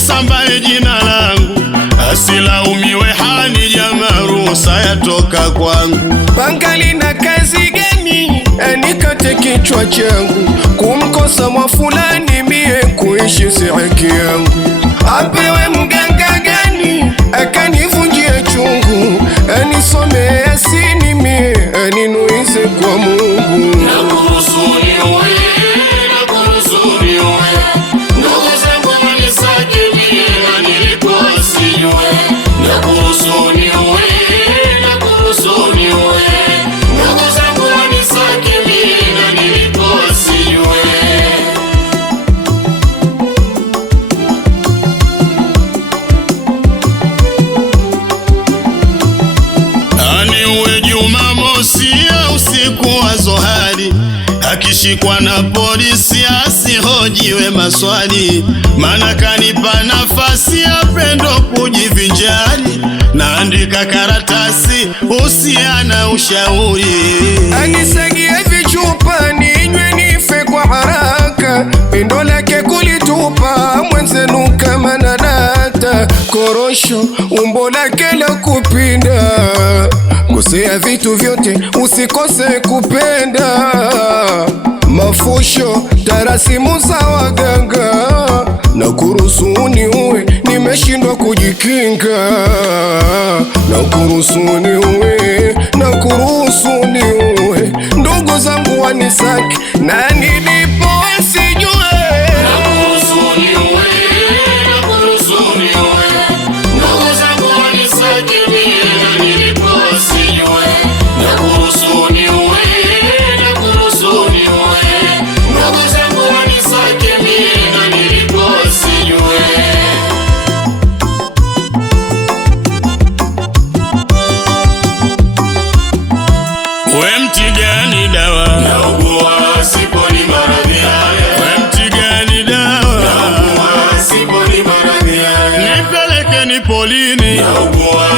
lisambae jina langu, asilaumiwe hani jamaa, ruhusa yatoka kwangu. Panga lina kazi gani anikate kichwa changu? Kumkosa mwafulani mie kuishi si haki yangu. Apewe mganga gani akanivunjia chungu, anisome Yasini mie aninuize kwa Mungu. Usiku wa zohari, akishikwa na polisi asihojiwe maswali, maana kanipa nafasi ya pendo kujivinjari. Naandika karatasi usiana ushauri, anisagie vichupa ninywe nife kwa haraka. Pendo lake kulitupa mwenzenu kama nadata, korosho umbo lake la kupinda. Kosea vitu vyote usikose kupenda, mafusho tarasimu za waganga, na kurusuni uwe nimeshindwa kujikinga. Na kurusuni uwe, na kurusuni uwe, ndugu zangu wanisaki na nilipo sijue. We mti gani dawa? Naugua siponi maradhi haya. We mti gani dawa? Naugua siponi maradhi haya. Nipeleke ni polini. Naugua